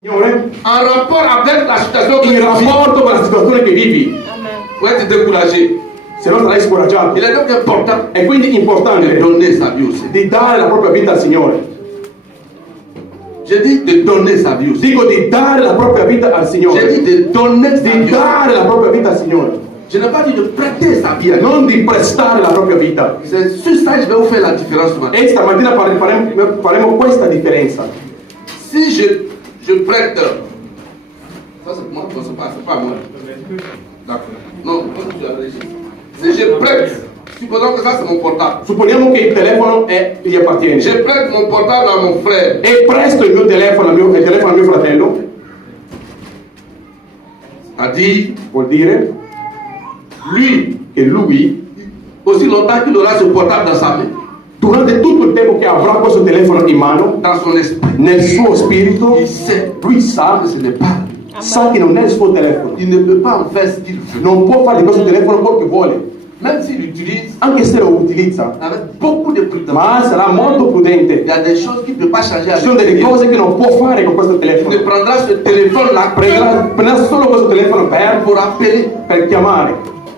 Signore, en rapport avec la situation che in vivi, rapporto con la situazione che vivi, puoi essere découragé. se no sarai scoraggiato. Il est donc important È quindi de importante donner sa vie aussi. di dare la propria vita al Signore. J'ai dit de donner sa vie aussi. Dico di dare la propria vita al J'ai Signore. dit de donner sa Di vie. dare la propria vita al Signore. Je n'ai pas dit de prêter sa vie à Dieu. Non di prestare la propria vita. C'est sur ça que je vais vous faire la différence ce matin. E stamattina faremo questa differenza. Si je prête, ça c'est moi, c'est pas moi. D'accord. Non, tu as réagi. Si je prête, supposons que ça c'est mon portable. Supponiamo che il telefono gli appartiene. Je prête mon portable à mon frère. E presto il telefono al mio fratello. C'est-à-dire, Vuol dire che lui, aussi longtemps qu'il aura ce portable dans sa main, durante tutto il tempo che avrà questo telefono in mano, dans son esprit, nel suo spirito, il sait lui sa que ce n'est pas. sa che non è il suo telefono. Il ne peut pas en faire ce qu'il veut. Non può fare di questo telefono quel che vuole, Même s'il l'utilise anche se lo utilizza, avec beaucoup de prudence. ma sarà molto prudente. Il y a des choses qu'il ne peut pas changer Ci sono avec delle lui. cose che non può fare con questo Il ne telefono. prendra ce téléphone-là Prenderà solo questo telefono pour appeler. per chiamare.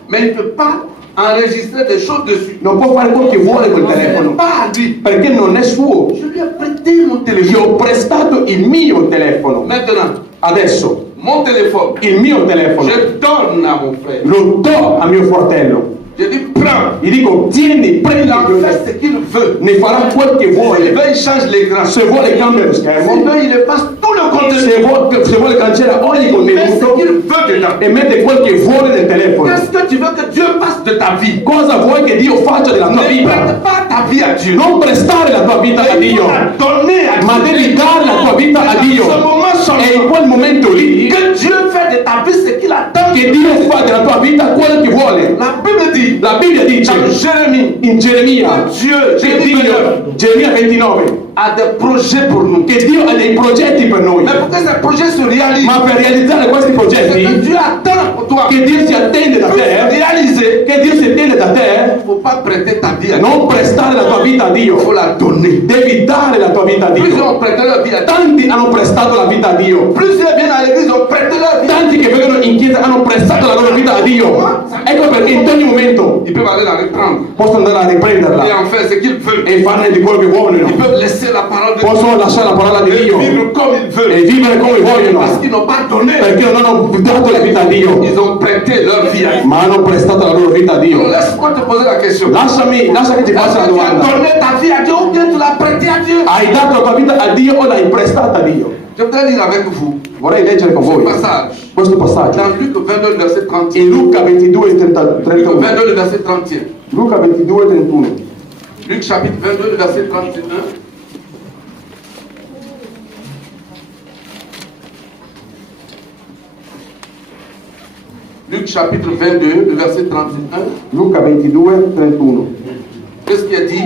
Mais il ne peut pas enregistrer des choses dessus. Non può fare quel che vuole col Ce n'est telefono, pas à lui. perché non è suo. Je lui ai prêté mon Gli téléphone. ho prestato il mio telefono. Maintenant, Adesso, mon téléphone, il mio telefono je donne à mon frère. lo do a mio fratello. Je dis, prends. Gli dico, tieni, prendi, Il en fait ce qu'il veut. ne farà quel che S'il vuole. veut, il change l'écran. Se vuole cambia lo S'il schermo, veut, il efface tout le se contenu. vuole cancella ogni Il met ce contenuto qu'il veut dedans. e mette quel che vuole nel telefono. Qu'est-ce que tu veux que Dieu fasse de ta vie? Cosa vuoi che Dio faccia della tua Ne vita? prête pas ta vie à Dieu. Non prestare la tua vita a Il faut Dio, la donner à ma Dieu. devi dare la tua vita a Dio. Ce moment E in change. quel momento lì Que Dieu fait de ta vie ce qu'il attend. che Dio fa della tua vita quello che vuole. La Bible dit, La Bibbia dice dans Jérémie, in Geremia, Dieu, che Jérémie Dio, Geremia 29, a des projets pour nous. che Dio ha dei progetti per noi. Mais pour que ces projets se réalisent, Ma per realizzare questi ce que progetti, Dieu attend pour toi, che Dio si attende da pour se te, réaliser, che Dio si attende da il te, ne faut pas prêter ta vie à Dieu. non prestare la tua vita a Il faut Dio, la donner. devi dare la tua vita a Plusieurs Dio. ont prêté leur vie à Dieu. Tanti hanno prestato la vita a Dio, Plusieurs viennent à l'église, ont prêté leur vie. tanti che vengono in chiesa hanno prestato la loro vita a Dio. Ecco perché in ogni momento Ils peuvent aller la reprendre possono andare a et riprenderla en faire ce qu'ils veulent. e farne di quello che Ils vogliono, peuvent laisser la parole de Dieu possono lasciare la parola di et Dio vivre comme ils veulent. e vivere come Parce vogliono, qu'ils n'ont pas donné. perché non hanno dato la vita a Dio, Ils ont prêté leur vie à Dieu. ma hanno prestato la loro vita a Donc, Dio. laisse-moi te poser la question. Lascia che ti Est-ce faccia la que tu as domanda: donné ta vie à Dieu ou bien tu l'as prêté à Dieu? hai dato la tua vita a Dio o l'hai prestata a Dio? Je voudrais lire avec vous Vorrei leggere con ce voi passage questo passaggio dans Luc 22, verset 31. in Luca 22, Luc 31. 22, verset 31. Luca 22, 31. Luc chapitre 22, verset 31. Luc chapitre 22, le verset 31. Luca 22, 31. Qu'est-ce qu'il a dit?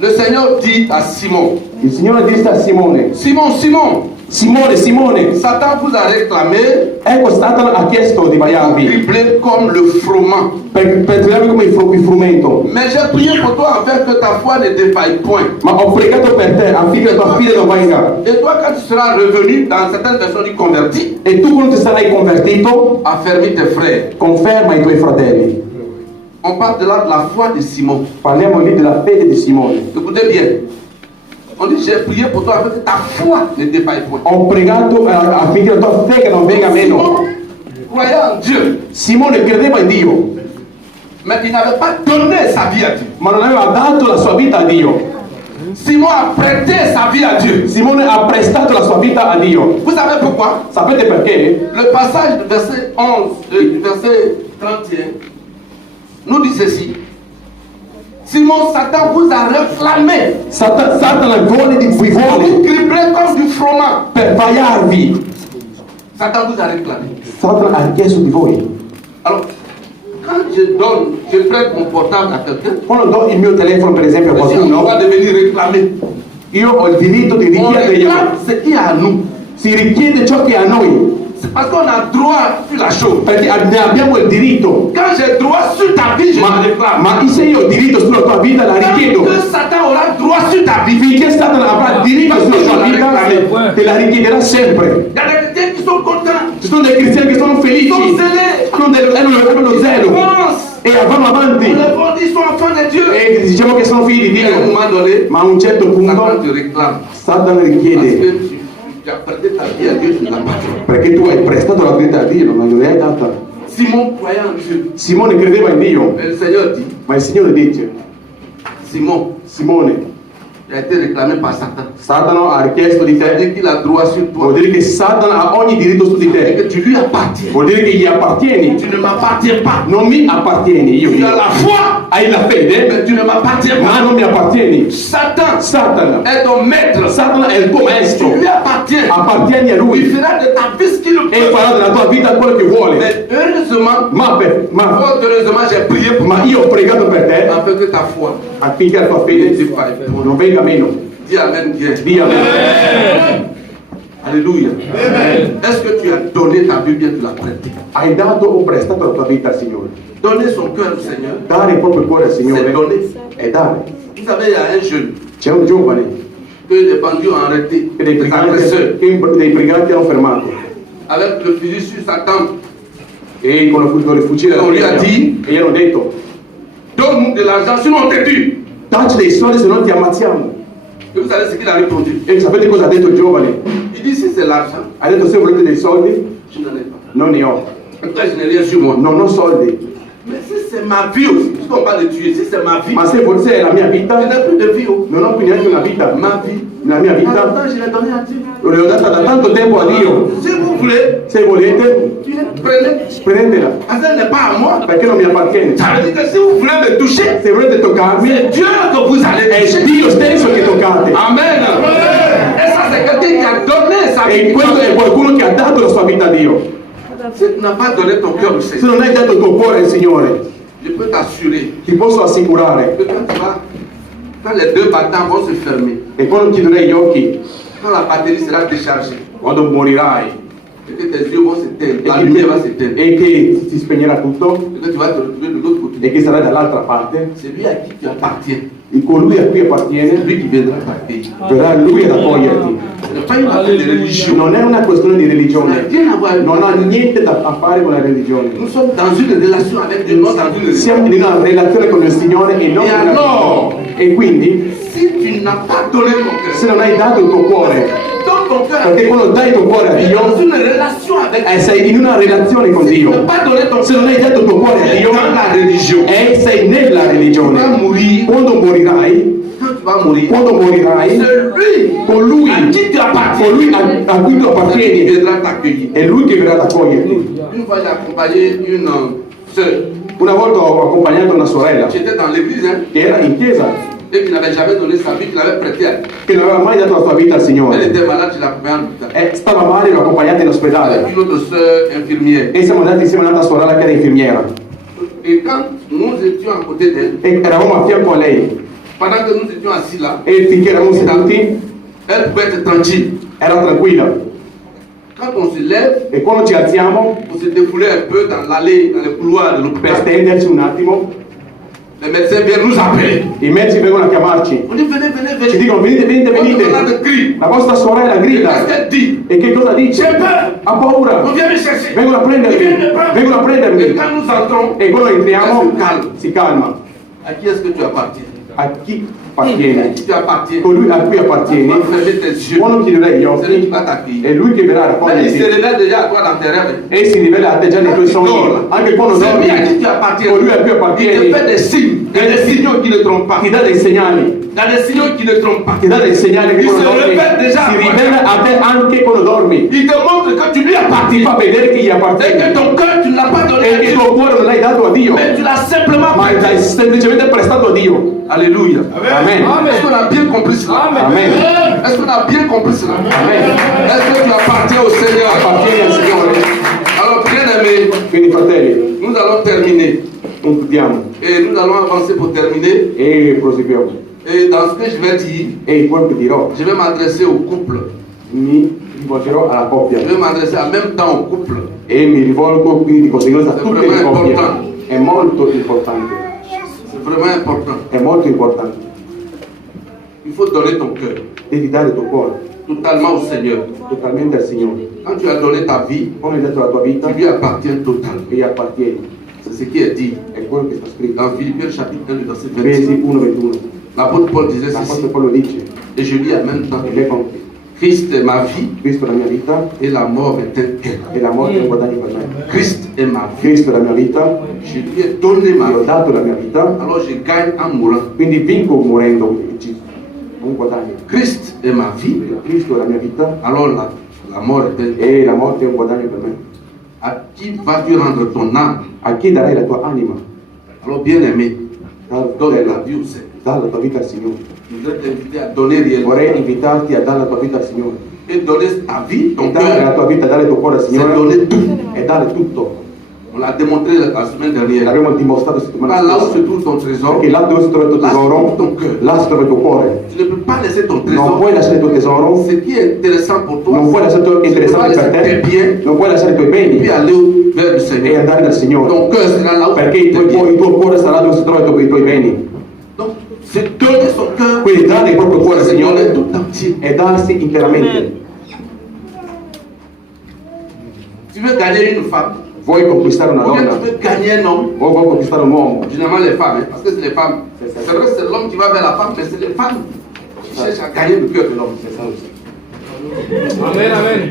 Le Seigneur dit à Simon, Il Signore disse a Simone: Simon, Simon, Simone, Simone, Satan vous a réclamé ecco Satana ha chiesto di pour baiarvi dribbler comme le froment. per tirarvi come il frumento, Mais j'ai prié pour toi afin que ta foi ne défaille point. ma ho pregato per te affinché la tua fede non venga. Et toi, quand tu seras revenu, dans certaines versions dit converti, E tu quando ti sarai convertito, affermis tes frères. conferma i tuoi fratelli. On parle de là de la foi de Simon. Parliamo lì della fede di Simone. Écoutez bien. On dit j'ai prié pour toi afin que ta foi ne défaille point. Ho pregato affinché la tua fede non venga meno. Simon croyait en Dieu, Simone credeva in Dio, mais il n'avait pas donné sa vie à Dieu. ma non aveva dato la sua vita a Dio. Simon a prêté sa vie à Dieu. Simone ha prestato la sua vita a Dio. Vous savez pourquoi? Sapete perché? Le passage du verset 11, du verset 31, nous dit ceci. Simon, Satan vous a réclamé. Satana vi Vous vuole criblez comme du froment. per baiarvi. Satan vous a réclamé. Satana ha chiesto di voi. Alors, quand je prête mon portable à quelqu'un, Quando do il mio telefono per esempio a si on va qualcuno, devenir réclamé. io ho il diritto di On richiederglielo. réclame ce qui est à nous. Si richiede ciò che è a noi. C'est parce qu'on a droit sur la chose. Perché abbiamo il diritto. Quand j'ai droit sur ta vie, je le réclame. Ma se io ho diritto sulla tua vita, la richiedo. Quand Satan aura droit sur ta vie, Finché Satana avrà diritto sulla tua vita, te la richiederà sempre. il y a des chrétiens qui sont contents. Ci sono dei cristiani che sono felici, Sono zélés. hanno lo zelo e vanno avanti. Ils sont enfants de Dieu. E diciamo che sono figli di Et à un Dio, moment donné, ma a un certo Satan punto te réclame. Satana Parce richiede, que tu as prêté ta vie à Dieu, tu ne l'as pas fait. perché tu hai prestato la tua vita a Dio, non gliel'hai data. Simon croyait en Dieu. Simone credeva in Dio, Mais le Seigneur dit, ma il Signore dice, Simone, il a été réclamé par Satan. Satana ha richiesto di Ça veut te, dire qu'il a droit sur toi. vuol dire che Satana ha ogni diritto su di Et te, que tu lui appartiens. vuol dire che gli appartieni, Tu ne m'appartiens pas. non mi appartieni, io Tu as la foi, hai la fede, mais tu ne m'appartiens ma pas. non mi appartieni. Satan Satana est ton maître. Satana è il tuo Tu maestro, lui appartiens. appartieni a Il lui fera de ta vie ce qu'il e peut. farà della tua vita quello che vuole. Mais heureusement, Ma heureusement, j'ai prié pour toi. io ho pregato per te Afin que ta foi affinché la tua ne fede te fasse pas. non venga meno. Dis Amen bien. Dì amen. Alléluia. Est-ce que tu as donné ta vie, bien tu l'as prêté? Hai dato o prestato la tua vita al Signore? Donner son cœur au Seigneur, Dare il proprio cuore al c'est Signore donner. è dare. Vous savez, il y a un jeune C'è un giovane que les bandits ont arrêté, che dei des agresseurs, briganti hanno fermato avec le fusil sur sa tempe. e con il fucile Non, lui ha dit, e gli hanno detto donne-nous de l'argent, sinon on te tue. dacci dei soldi se non ti ammazziamo. Et vous savez ce qu'il a répondu? E sapete cosa ha detto il giovane? Il dit, si c'est l'argent, Ha detto se volete dei soldi je n'en ai pas. non ne ho, En tout cas, je n'ai rien sur moi. non ho soldi, Mais si c'est ma vie aussi, puisqu'on parle de tuer, si c'est ma vie, ma se è la mia je vita n'ai plus de vie. Oh. non ho più neanche una vita. Ma vie, La mia à vita longtemps, je l'ai donné à Dieu. l'ho data da tanto tempo a Dio. Si vous voulez, Se volete prenez. prendetela Parce qu'elle n'est pas à moi. perché non mi appartiene. Ça veut dire que si vous voulez me toucher, Se volete toccarmi c'est Dieu que vous allez è toucher. Dio stesso che toccate. Amen. Et ça, c'est quelqu'un qui a donné sa E vie. questo è qualcuno che ha dato la sua vita a Dio. Si tu n'as pas donné ton cœur au Se Seigneur, non hai dato il tuo cuore al Signore, je peux t'assurer ti posso assicurare que quand les deux battants vont se fermer, che quando chiuderai gli occhi, quand la batterie sera déchargée, quando morirai et que tes yeux vont s'éteindre, la lumière va s'éteindre, e che si spegnerà tutto et que tu vas te retrouver de l'autre côté, e che sarai dall'altra parte, c'est lui à qui tu appartiens, e colui a cui c'est appartiene lui qui viendra t'accueillir. verrà lui ad accoglierti. Ce n'est pas une affaire de religion. Non è una questione di Ça n'a religione, rien à voir avec non ha niente a fare con la religione. Nous sommes dans une relation avec Dieu, non dans une relation. Siamo in una relazione con il Signore e non E con allora? E quindi, Si tu n'as pas donné ton se cœur, non hai dato il tuo cuore, donne ton cœur à perché Dieu. quando dai il tuo cuore a Tu es Dio, dans une relation avec Dieu. sei in una relazione con Si tu Dio. n'as pas donné ton Se non hai dato il tuo cuore a cœur Dio, dans la religion, sei nella tu vas religione. mourir. Quando morirai, Quand tu vas mourir, quando morirai, c'est lui colui à qui tu appartiens. colui a cui tu C'est lui qui appartieni viendra t'accueillir. è lui che verrà ad accoglierti. Une fois, j'ai accompagné une sœur Una volta ho accompagnato una sorella qui était dans l'église hein, che era in chiesa, et qui n'avait jamais donné sa vie, qui l'avait prêté à Dieu. che non aveva mai dato la sua vita al Elle Signore. était malade, je l'ai accompagnée en hôpital. E stava male, l'ho accompagnata in ospedale. Avec une autre sœur infirmière. E siamo andati insieme a un'altra sorella che era infermiera. Et quand nous étions à côté d'elle, E eravamo a fianco a lei. pendant que nous étions assis là, E finché eravamo seduti, elle pouvait être tranquille. era tranquilla. Quand on se lève, E quando ci alziamo, on se défoulait un peu dans l'allée, dans les couloirs de per l'hôpital. stenderci un attimo, Les médecins viennent nous appeler. i medici vengono a chiamarci. On dit venez, venez, Ci venez. dicono venite, venite, On venite. a de cris. La vostra sorella Et qu'est-ce grida. qu'elle dit? E che cosa dice? J'ai peur. Ha paura. On vient me chercher. Vengono a Ils viennent me prendermi. prendre. Vengono a Et prendermi. quand nous entrons, E quando entriamo, elle se calme. si calma. À qui est-ce que tu appartiens? A chi À appartiene? qui tu appartiens? Colui a cui Tu appartieni. vas fermer tes yeux. Quando chiuderai gli C'est lui qui occhi, va t'accueillir. è lui che verrà a Mais il se raccoglierti. révèle déjà à toi dans tes rêves. E si rivela a te già nei tuoi sogni. Anche quando C'est lui dormi, à qui tu appartiens. colui a cui Il te appartieni fait des signes. Il y a des signaux qui ne trompent pas. ti dà dei segnali. Il y a des signaux qui ne trompent pas. Ti dà dei segnali che Il quando se dormi rivela déjà si a toi. rivela a te anche quando dormi. Il te montre que tu lui Ti appartiens. fa vedere che gli Et que appartieni. ton cœur, tu ne l'as pas donné E à che il Dieu. tuo cuore non l'hai dato a Dio, Mais tu l'as simplement ma l'hai semplicemente prestato a Dio. Alléluia. Amen. Est-ce qu'on a bien compris cela? Amen. Est-ce qu'on a bien compris cela? Amen. Est-ce que tu appartiens au Seigneur? Appartieni al Signore. Alors, bien aimé, Quindi fratelli, nous allons terminer. concludiamo Et nous allons avancer pour terminer. e proseguiamo. Et dans ce que je vais dire, E quello che dirò je vais m'adresser au couple. mi rivolgerò alla coppia Je vais m'adresser en même temps au couple. e mi rivolgo quindi di conseguenza a tutte le È coppie. importante. È molto importante, C'est vraiment important. è molto importante. Il faut donner ton cœur Devi dare il tuo cuore totalement au Seigneur. totalmente al Signore. Quand tu as donné ta vie, Quando hai dato la tua vita, tu lui appartiens totalement. gli appartieni. C'est ce qui est dit È quello che sta scritto. dans Philippiens chapitre 1, verset Efesi 26. 1:21. L'apôtre Paul disait L'Apostolo ceci, Paolo dice, et je lis en même temps. e lei compie, Christ est ma vie Cristo è la mia vita et la mort est un gain. e la morte è un guadagno per me. Christ est ma vie. Cristo è la mia vita, Je lui ai donné ma gli ho vie. dato la mia vita, Alors je gagne en mourant. quindi vinco morendo, un guadagno. Christ est ma vie. Cristo è la mia vita Alors la mort est un gain. e la morte è un guadagno per me. À qui vas-tu rendre ton âme? A chi darai la tua anima? Alors bien aimé, donne la Dalla vie au Seigneur. la tua vita al Signore. Je voudrais t'inviter à donner réellement Vorrei invitarti a dare la tua vita al Signore. et donner ta vie, ton E dare la cœur. tua vita, dare il tuo cuore al C'est Signore donner tout. e dare tutto. On l'a démontré la semaine dernière. L'abbiamo dimostrato settimana Là où scorsa. se trouve ton trésor, Perché là dove si trova il tuo tesoro, là si trova il tuo cuore. tu ne peux pas laisser ton Non trésor. puoi lasciare il tuo tesoro, Ce qui est intéressant pour toi, non puoi lasciare il tuo tu ne peux pas interessante per laisser tes te, biens non puoi lasciare i tuoi et puis beni aller vers le e Seigneur. andare dal Signore. Ton cœur sera là où Perché tes il biens. tuo cuore sarà dove si trova i tuoi beni. Donc, c'est donner son cœur, Quindi dare il proprio cuore al c'est donner Signore tout entier. e darsi interamente. Tu veux gagner une femme, Vuoi conquistare una ou bien donna, tu veux gagner un homme. o vuoi conquistare un uomo. Généralement les femmes, hein, parce que c'est les femmes. C'est vrai que c'est l'homme qui va vers la femme, mais c'est les femmes qui cherchent à gagner le cœur de l'homme. C'est ça aussi. Amen, amen.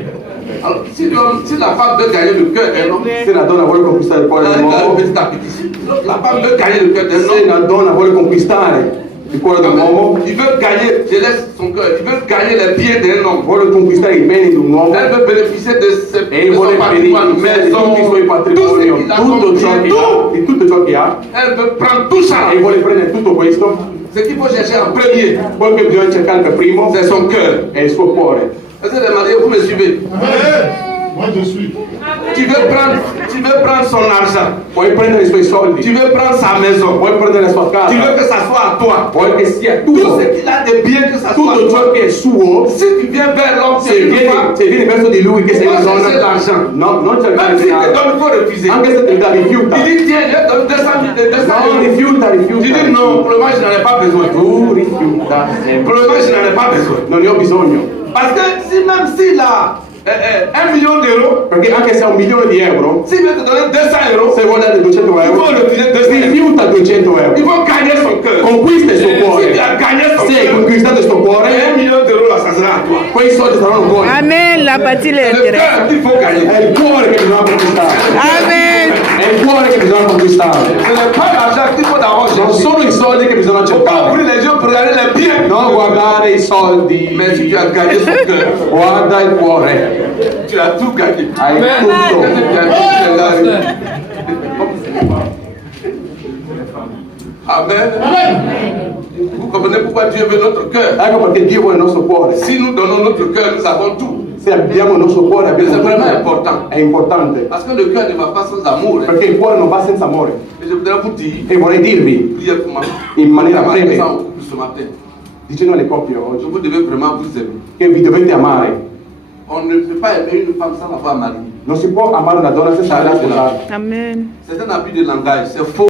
Alors, si la femme veut gagner le cœur d'un homme, Se la donna vuole conquistare il cuore elle va dell'uomo, petit à petit. Si la femme veut gagner le cœur d'un se homme, la donna vuole conquistare il cuore dell'uomo, il veut gagner, je laisse son cœur, il veut gagner les biens d'un homme. vuole conquistare i beni di un uomo Elle veut bénéficier de e son vuole patrimoine, beneficiare di tutti i suoi maison, patrimoni, tout ce qu'il a tutto ciò compris, che ha, tout. di tutto ciò che ha, Elle veut prendre tout ça. e vuole prendere tutto questo. Ce qu'il faut chercher en premier, Quello che bisogna cercare per primo c'est son cœur. è il suo cuore. Est-ce que les mariés, vous me suivez? Moi je suis. Tu veux prendre son argent, Vuoi prendere i suoi tu soldi, veux prendre sa maison, vuoi prendere la sua tu veux casa, que ça soit à toi. vuoi che sia Tout tuo, ce qu'il a de bien, que ça soit à tutto toi. ciò che è suo. Si tu viens vers l'homme, Se c'est une femme, vieni verso di lui che sei una tu vas chercher donna, l'argent. no, non cercare Même di si te denaro, donne, il faut refuser. anche se ti dà rifiuta. Il dit, tiens, je donne 200 000, 200 No, 000. rifiuta, Tu dis rifiuta. non, pour le moment, je n'en ai pas besoin. Tu rifiuta Pour le moment, je n'en ai pas besoin. non ne ho bisogno. Parce que si même s'il a 1 million d'euros, Perché anche se ha 1 milione di euro, s'il veut te donner 200 euros, se vuoi dare 200 il faut euro, refuser 200 euros. rifiuta 200 Il euro. faut gagner son cœur. Conquista il suo Si cuore. tu as gagné son Se hai cœur, conquistato il suo 1 cuore, million d'euros, là, ça sera à toi. quei soldi saranno tuoi. Amen, la partie C'est le l'intérêt. cœur qu'il faut gagner. È il cuore che bisogna conquistare. Amen. È il cuore che bisogna conquistare. Ce n'est pas l'argent qu'il faut d'abord Non chercher. sono i soldi che bisogna Il faut pas cercare. ouvrir les yeux pour regarder les biens. Non guardare i soldi. Mais si tu as gagné son cœur, Guarda il cuore. tu as tout gagné. Hai Qu'est-ce que tutto. tu as dit, c'est là. Amen. Vous comprenez pourquoi Dieu veut notre cœur. Ecco perché Dio vuole il nostro cuore. Si nous donnons notre cœur, nous avons tout. Se abbiamo il nostro cuore, Mais abbiamo c'est vraiment tutto. important. È importante. Parce que le cœur ne va pas sans amour. Hein. Perché il cuore non va senza amore. Et je voudrais vous dire, E vorrei dirvi, priez pour moi. in maniera Vraiment, breve, ça, on coupe ce matin. dicendo alle coppie Donc, oggi, vous devez vraiment vous aimer. che vi dovete amare. On ne peut pas aimer une femme sans l'avoir mariée. Non si può amare una donna senza averla sposata. Amen. C'est un abus de langage, c'est faux.